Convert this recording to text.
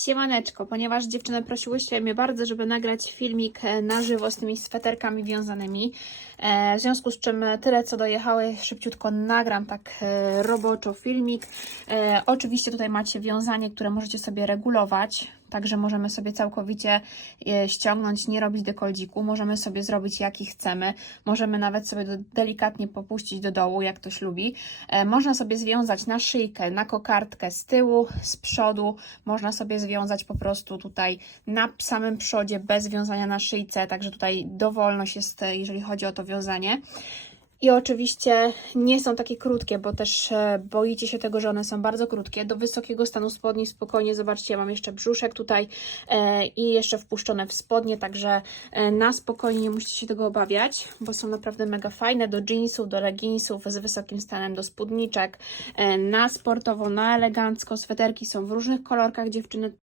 Siemaneczko, ponieważ dziewczyny prosiłyście mnie bardzo, żeby nagrać filmik e, na żywo z tymi sweterkami wiązanymi, e, w związku z czym tyle co dojechały, szybciutko nagram tak e, roboczo filmik. Oczywiście tutaj macie wiązanie, które możecie sobie regulować, także możemy sobie całkowicie e, ściągnąć, nie robić dekoldziku, możemy sobie zrobić jaki chcemy, możemy nawet sobie delikatnie popuścić do dołu, jak ktoś lubi. E, Można sobie związać na szyjkę, na kokardkę z tyłu, z przodu, można sobie związać po prostu tutaj na samym przodzie, bez wiązania na szyjce, także tutaj dowolność jest, e, jeżeli chodzi o to wiązanie. I oczywiście nie są takie krótkie, bo też e, boicie się tego, że one są bardzo krótkie. Do wysokiego stanu spodni spokojnie, zobaczcie, ja mam jeszcze brzuszek tutaj e, i jeszcze wpuszczone w spodnie, także e, na spokojnie nie musicie się tego obawiać, bo są naprawdę mega fajne do jeansów, do leginsów z wysokim stanem, do spódniczek, na sportowo, na elegancko. Sweterki są w różnych kolorkach, dziewczyny